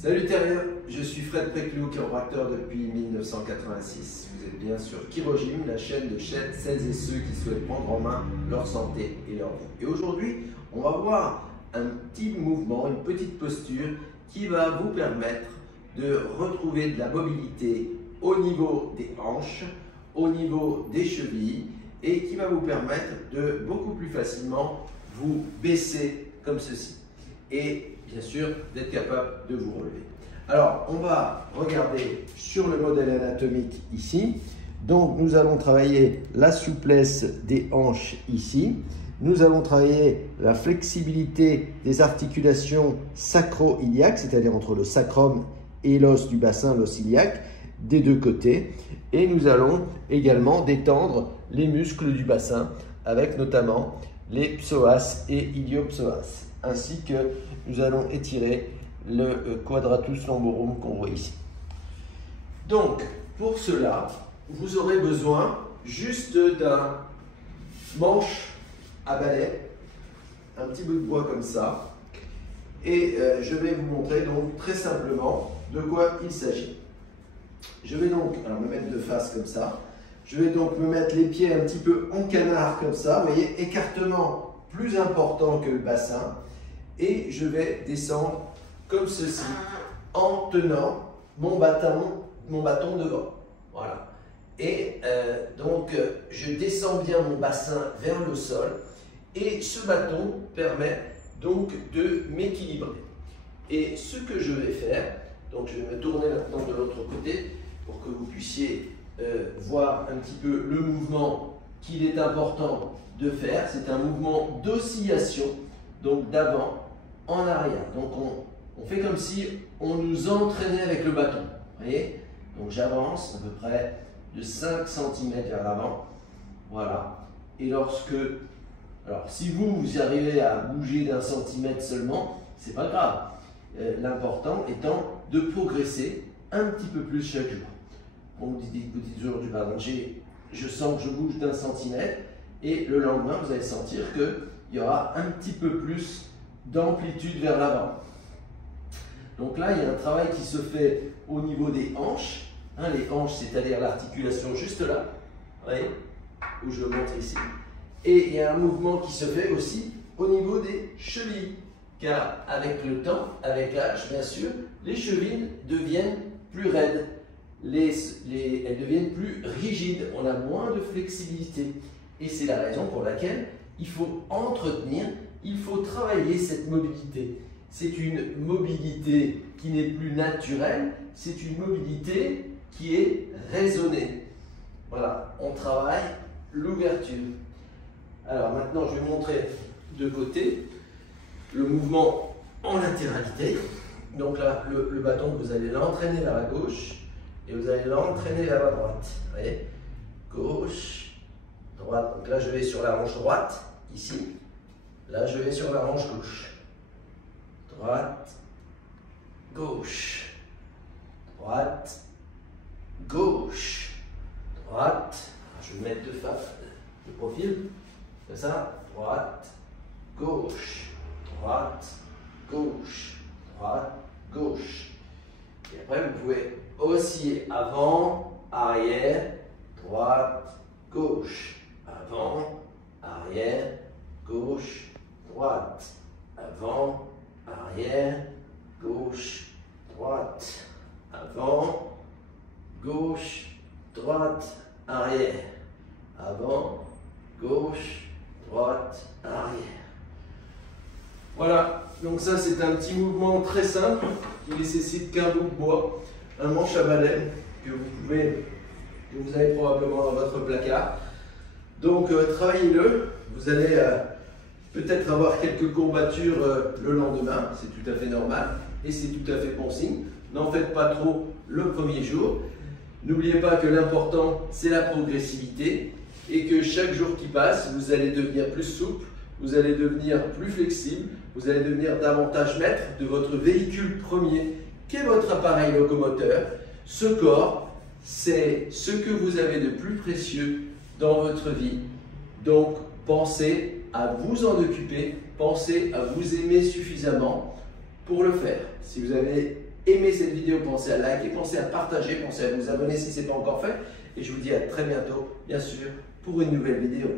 Salut terriens, je suis Fred Préclou, chiropracteur depuis 1986. Vous êtes bien sur Chirogym, la chaîne de celles et ceux qui souhaitent prendre en main leur santé et leur vie. Et aujourd'hui, on va voir un petit mouvement, une petite posture qui va vous permettre de retrouver de la mobilité au niveau des hanches, au niveau des chevilles et qui va vous permettre de beaucoup plus facilement vous baisser comme ceci. Et bien sûr d'être capable de vous relever. Alors on va regarder sur le modèle anatomique ici. Donc nous allons travailler la souplesse des hanches ici. Nous allons travailler la flexibilité des articulations sacro-iliaques, c'est-à-dire entre le sacrum et l'os du bassin, l'os iliaque, des deux côtés. Et nous allons également détendre les muscles du bassin avec notamment les psoas et iliopsoas, ainsi que nous allons étirer le quadratus lumborum qu'on voit ici. Donc, pour cela, vous aurez besoin juste d'un manche à balai, un petit bout de bois comme ça, et je vais vous montrer donc très simplement de quoi il s'agit. Je vais donc me mettre de face comme ça. Je vais donc me mettre les pieds un petit peu en canard comme ça, vous voyez, écartement plus important que le bassin. Et je vais descendre comme ceci en tenant mon bâton devant. Voilà. Et donc je descends bien mon bassin vers le sol et ce bâton permet donc de m'équilibrer. Et ce que je vais faire, donc je vais me tourner maintenant de l'autre côté pour que vous puissiez voir un petit peu le mouvement qu'il est important de faire. C'est un mouvement d'oscillation, donc d'avant en arrière. Donc on fait comme si on nous entraînait avec le bâton. Vous voyez? Donc j'avance à peu près de 5 cm vers l'avant. Voilà. Et lorsque... Alors si vous arrivez à bouger d'1 centimètre seulement, c'est pas grave. L'important étant de progresser un petit peu plus chaque jour. On vous dit aujourd'hui, par exemple, je sens que je bouge d'1 centimètre et le lendemain, vous allez sentir qu'il y aura un petit peu plus d'amplitude vers l'avant. Donc là, il y a un travail qui se fait au niveau des hanches. Les hanches, c'est-à-dire l'articulation juste là, vous voyez, où je montre ici. Et il y a un mouvement qui se fait aussi au niveau des chevilles. Car avec le temps, avec l'âge, bien sûr, les chevilles deviennent plus raides. Elles deviennent plus rigides. On a moins de flexibilité. Et c'est la raison pour laquelle il faut entretenir, il faut travailler cette mobilité. C'est une mobilité qui n'est plus naturelle, c'est une mobilité qui est raisonnée. Voilà, on travaille l'ouverture. Alors maintenant, je vais montrer de côté le mouvement en latéralité. Donc là, le bâton, vous allez l'entraîner vers la gauche et vous allez l'entraîner vers la droite. Vous voyez? Gauche, droite. Donc là, je vais sur la hanche droite, ici. Là, je vais sur la hanche gauche. Droite, gauche, droite, gauche, droite. Je vais mettre de face le profil. C'est ça. Droite, gauche, droite, gauche, droite, gauche. Et après, vous pouvez osciller avant, arrière, droite, gauche, avant, arrière, gauche, droite, avant, arrière, gauche, droite, avant, gauche, droite, arrière, avant, gauche, droite, arrière. Voilà, donc ça c'est un petit mouvement très simple qui nécessite qu'un bout de bois, un manche à balai que vous avez probablement dans votre placard. Donc travaillez-le, vous allez peut-être avoir quelques courbatures le lendemain, c'est tout à fait normal et c'est tout à fait bon signe. N'en faites pas trop le premier jour. N'oubliez pas que l'important c'est la progressivité et que chaque jour qui passe, vous allez devenir plus souple, vous allez devenir plus flexible, vous allez devenir davantage maître de votre véhicule premier, qu'est votre appareil locomoteur. Ce corps, c'est ce que vous avez de plus précieux dans votre vie. Donc, pensez à vous en occuper, pensez à vous aimer suffisamment pour le faire. Si vous avez aimez cette vidéo, pensez à liker, pensez à partager, pensez à vous abonner si ce n'est pas encore fait. Et je vous dis à très bientôt, bien sûr, pour une nouvelle vidéo.